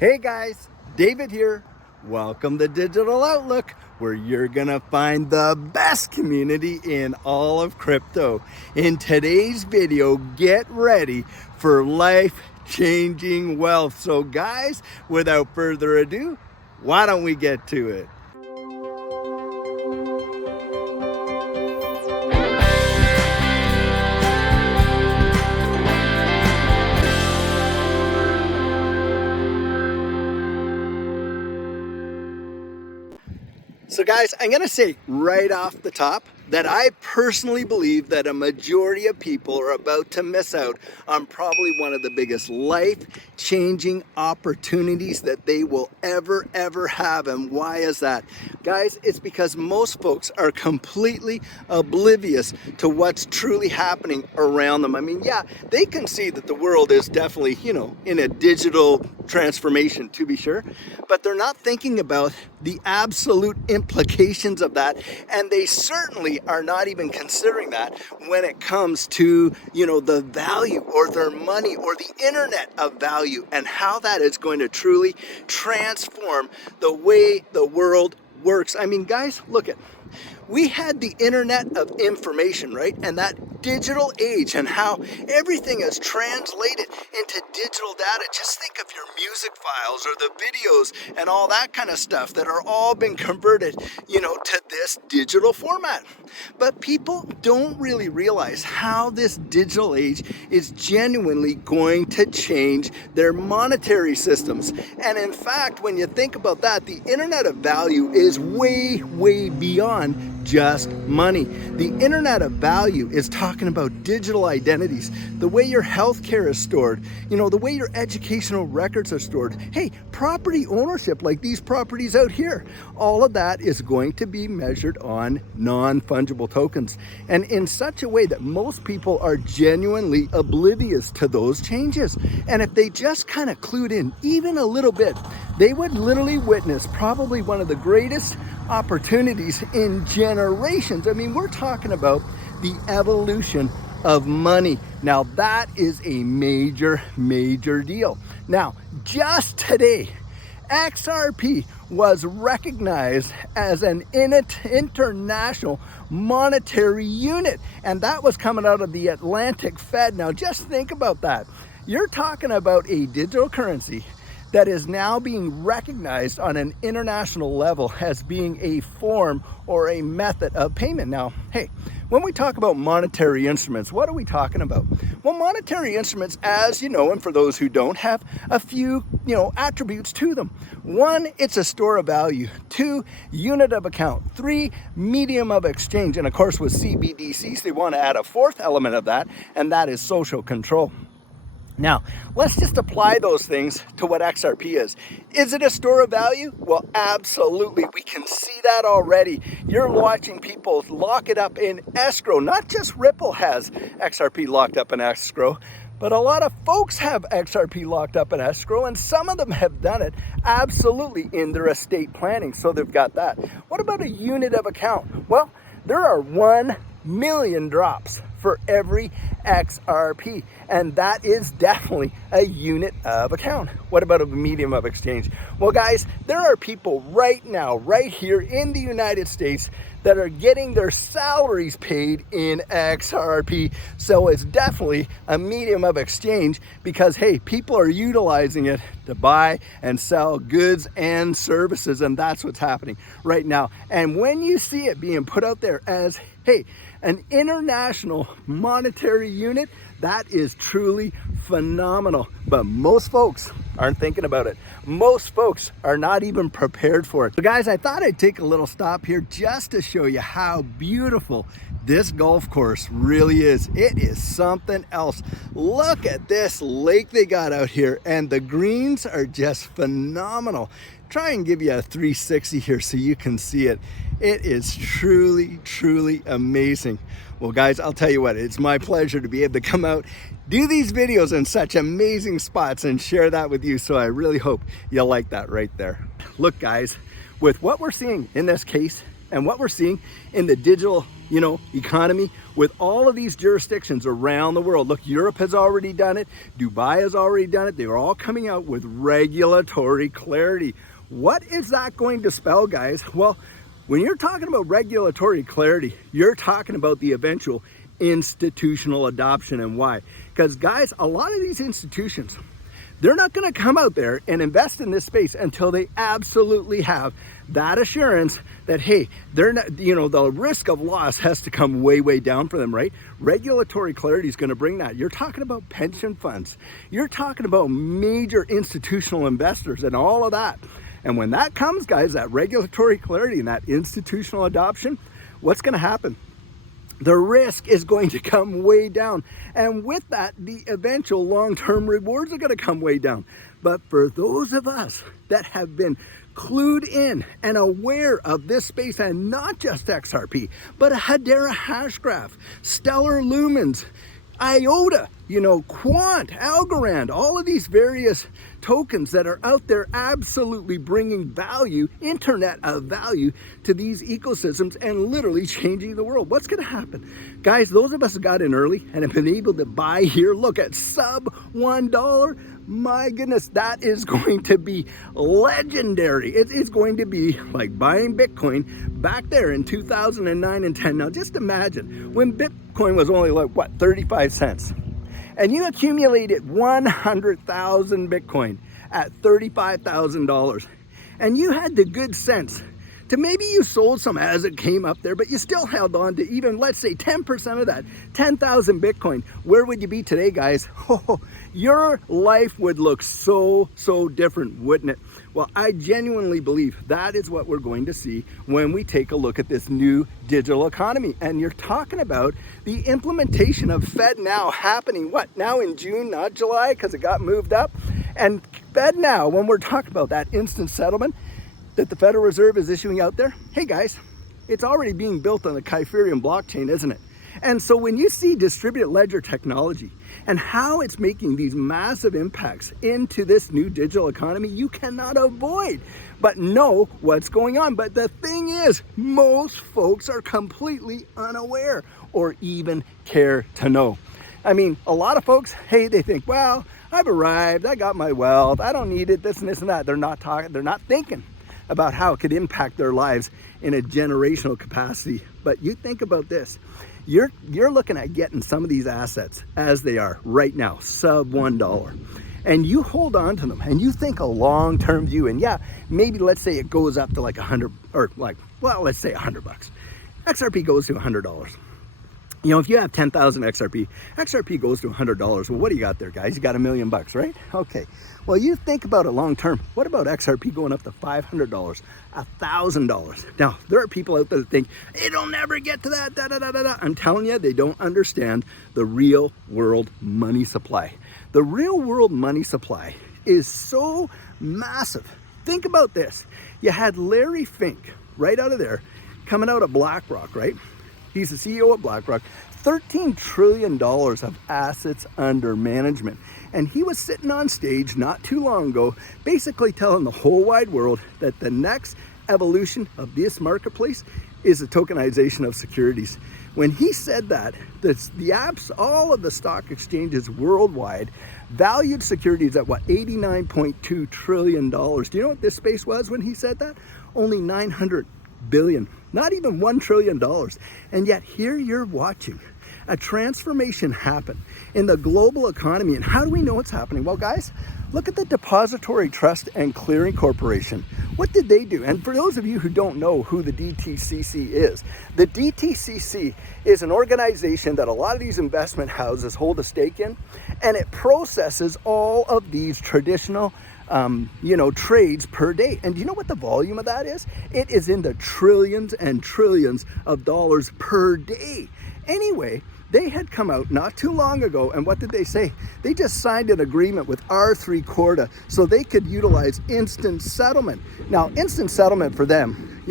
Hey guys, David here. Welcome to Digital Outlook, where you're gonna find the best community in all of crypto. In today's video, get ready for life-changing wealth. So guys, without further ado, why don't we get to it? So guys, I'm gonna say right off the top that I personally believe that a majority of people are about to miss out on probably one of the biggest life-changing opportunities that they will ever have. And why is that? Guys, it's because most folks are completely oblivious to what's truly happening around them. I mean, yeah, they can see that the world is definitely, in a digital transformation, to be sure, but they're not thinking about the absolute implications of that, and they certainly are not even considering that when it comes to, the value or their money or the internet of value and how that is going to truly transform the way the world works. I mean, guys, look at, we had the internet of information, right? And that digital age and how everything is translated into digital data. Just think of your music files or the videos and all that kind of stuff that are all been converted, to this digital format. But people don't really realize how this digital age is genuinely going to change their monetary systems. And in fact, when you think about that, the internet of value is way beyond just money. The internet of value is talking about digital identities, the way your healthcare is stored, the way your educational records are stored. Hey, property ownership, like these properties out here, all of that is going to be measured on non-fungible tokens, and in such a way that most people are genuinely oblivious to those changes. And if they just kind of clued in even a little bit, they would literally witness probably one of the greatest opportunities in generations. I mean, we're talking about the evolution of money. Now, that is a major deal. Now, just today, XRP was recognized as an international monetary unit, and that was coming out of the Atlantic Fed. Now, just think about that. You're talking about a digital currency that is now being recognized on an international level as being a form or a method of payment. Now, hey, when we talk about monetary instruments, what are we talking about? Well, monetary instruments, as you know, and for those who don't, have a few, attributes to them. One, it's a store of value. Two, unit of account. Three, medium of exchange. And of course, with CBDCs, they want to add a fourth element of that, and that is social control. Now, let's just apply those things to what XRP is. Is it a store of value? Well, absolutely. We can see that already. You're watching people lock it up in escrow. Not just Ripple has XRP locked up in escrow, but a lot of folks have XRP locked up in escrow, and some of them have done it absolutely in their estate planning. So they've got that. What about a unit of account? Well, there are 1 million drops for every XRP, and that is definitely a unit of account. What about a medium of exchange? Well, guys, there are people right now, right here in the United States, that are getting their salaries paid in XRP. So it's definitely a medium of exchange because, hey, people are utilizing it to buy and sell goods and services, and that's what's happening right now. And when you see it being put out there as, hey, an international monetary unit, that is truly phenomenal. But most folks aren't thinking about it. Most folks are not even prepared for it. So guys, I thought I'd take a little stop here just to show you how beautiful this golf course really is. It is something else. Look at this lake they got out here, and the greens are just phenomenal. Try and give you a 360 here so you can see it. It is truly amazing. Well, guys, I'll tell you what, it's my pleasure to be able to come out, do these videos in such amazing spots and share that with you. So I really hope you'll like that right there. Look, guys, with what we're seeing in this case and what we're seeing in the digital economy with all of these jurisdictions around the world. Look, Europe has already done it. Dubai has already done it. They are all coming out with regulatory clarity. What is that going to spell, guys? Well, when you're talking about regulatory clarity, you're talking about the eventual institutional adoption. And why? Because, guys, a lot of these institutions, they're not going to come out there and invest in this space until they absolutely have that assurance that, hey, they're not, the risk of loss has to come way, way down for them, right? Regulatory clarity is going to bring that. You're talking about pension funds. You're talking about major institutional investors and all of that. And when that comes, guys, that regulatory clarity and that institutional adoption, what's going to happen? The risk is going to come way down. And with that, the eventual long-term rewards are going to come way down. But for those of us that have been clued in and aware of this space, and not just XRP, but a Hedera hash graph, stellar lumens, IOTA, Quant, Algorand, all of these various tokens that are out there absolutely bringing value, internet of value to these ecosystems and literally changing the world. What's going to happen? Guys, those of us who got in early and have been able to buy here, look at sub $1, my goodness, that is going to be legendary. It is going to be like buying Bitcoin back there in 2009 and 10. Now, just imagine when Bitcoin was only like, 35 cents. And you accumulated 100,000 Bitcoin at $35,000. And you had the good sense to maybe you sold some as it came up there, but you still held on to even, let's say, 10% of that, 10,000 Bitcoin. Where would you be today, guys? Oh, your life would look so different, wouldn't it? Well, I genuinely believe that is what we're going to see when we take a look at this new digital economy. And you're talking about the implementation of FedNow happening, now in June, not July, because it got moved up. And FedNow, when we're talking about that instant settlement that the Federal Reserve is issuing out there, hey guys, it's already being built on the Ethereum blockchain, isn't it? And so when you see distributed ledger technology and how it's making these massive impacts into this new digital economy, you cannot avoid but know what's going on. But the thing is, most folks are completely unaware or even care to know. I mean, a lot of folks, hey, they think, well, I've arrived, I got my wealth, I don't need it, this and this and that. They're not thinking about how it could impact their lives in a generational capacity. But you think about this. You're looking at getting some of these assets as they are right now, sub $1. And you hold on to them and you think a long-term view. And yeah, maybe let's say it goes up to like 100, or let's say $100. XRP goes to $100. If you have 10,000 XRP goes to $100. Well, what do you got there, guys? You got $1 million, right? Okay. Well, you think about it long term. What about XRP going up to $500, $1,000? Now, there are people out there that think it'll never get to that. I'm telling you, they don't understand the real world money supply. The real world money supply is so massive. Think about this. You had Larry Fink right out of there coming out of BlackRock, right? He's the CEO of BlackRock, $13 trillion of assets under management. And he was sitting on stage not too long ago, basically telling the whole wide world that the next evolution of this marketplace is the tokenization of securities. When he said that, the apps, all of the stock exchanges worldwide valued securities at $89.2 trillion. Do you know what this space was when he said that? Only 900 billion, not even $1 trillion. And yet here you're watching a transformation happen in the global economy. And how do we know it's happening? Well, guys, look at the Depository Trust and Clearing Corporation. What did they do? And for those of you who don't know who the DTCC is, the DTCC is an organization that a lot of these investment houses hold a stake in, and it processes all of these traditional trades per day. And do you know what the volume of that is? It is in the trillions and trillions of dollars per day. Anyway, they had come out not too long ago, and what did they say? They just signed an agreement with R3 Corda so they could utilize instant settlement. Now, instant settlement for them,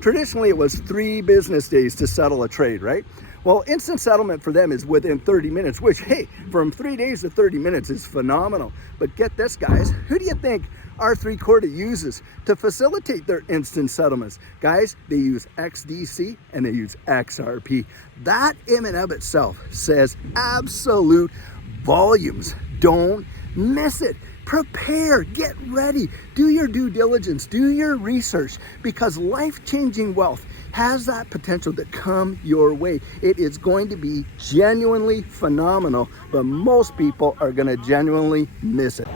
traditionally it was 3 business days to settle a trade, right? Well, instant settlement for them is within 30 minutes, which, hey, from 3 days to 30 minutes is phenomenal. But get this, guys, who do you think R3 Corda uses to facilitate their instant settlements. Guys, they use XDC and they use XRP. That in and of itself says absolute volumes. Don't miss it. Prepare, get ready, do your due diligence, do your research, because life-changing wealth has that potential to come your way. It is going to be genuinely phenomenal, but most people are going to genuinely miss it.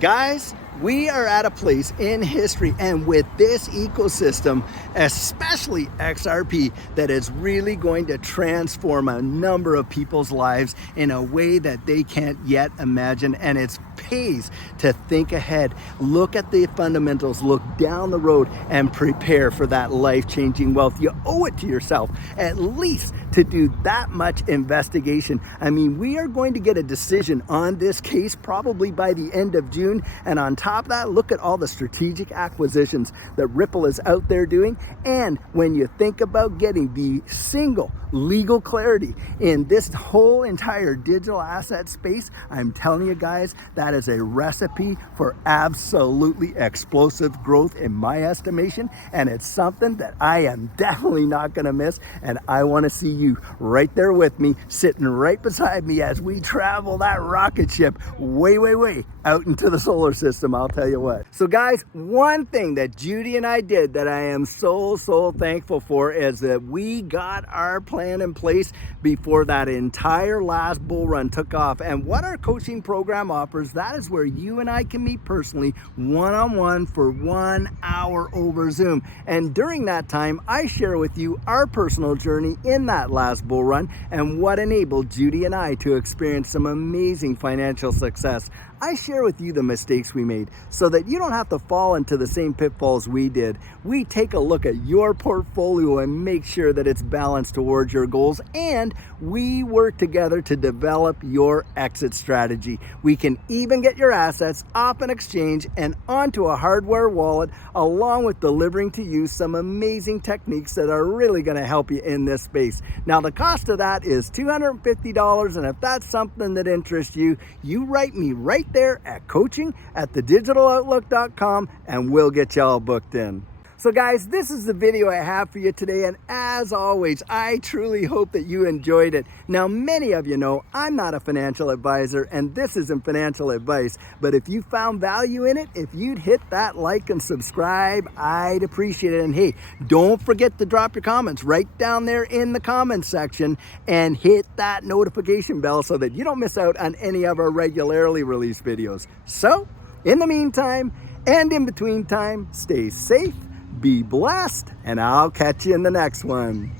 Guys, we are at a place in history and with this ecosystem, especially XRP, that is really going to transform a number of people's lives in a way that they can't yet imagine. And it pays to think ahead, look at the fundamentals, look down the road, and prepare for that life-changing wealth. You owe it to yourself at least to do that much investigation. I mean, we are going to get a decision on this case probably by the end of June. And on top of that, look at all the strategic acquisitions that Ripple is out there doing. And when you think about getting the single legal clarity in this whole entire digital asset space, I'm telling you guys, that is a recipe for absolutely explosive growth in my estimation. And it's something that I am definitely not going to miss. And I want to see you right there with me, sitting right beside me as we travel that rocket ship way, way, way out into the solar system, I'll tell you what. So guys, one thing that Judy and I did that I am so thankful for is that we got our plan in place before that entire last bull run took off. And what our coaching program offers, that is where you and I can meet personally one-on-one for 1 hour over Zoom. And during that time, I share with you our personal journey in that last bull run and what enabled Judy and I to experience some amazing financial success. I share with you the mistakes we made so that you don't have to fall into the same pitfalls we did. We take a look at your portfolio and make sure that it's balanced towards your goals, and we work together to develop your exit strategy. We can even get your assets off an exchange and onto a hardware wallet, along with delivering to you some amazing techniques that are really going to help you in this space. Now, the cost of that is $250, and if that's something that interests you, you write me right there at coaching@thedigitaloutlook.com and we'll get you all booked in. So guys, this is the video I have for you today, and as always, I truly hope that you enjoyed it. Now, many of you know I'm not a financial advisor and this isn't financial advice, but if you found value in it, if you'd hit that like and subscribe, I'd appreciate it. And hey, don't forget to drop your comments right down there in the comments section and hit that notification bell so that you don't miss out on any of our regularly released videos. So, in the meantime and in between time, stay safe, be blessed, and I'll catch you in the next one.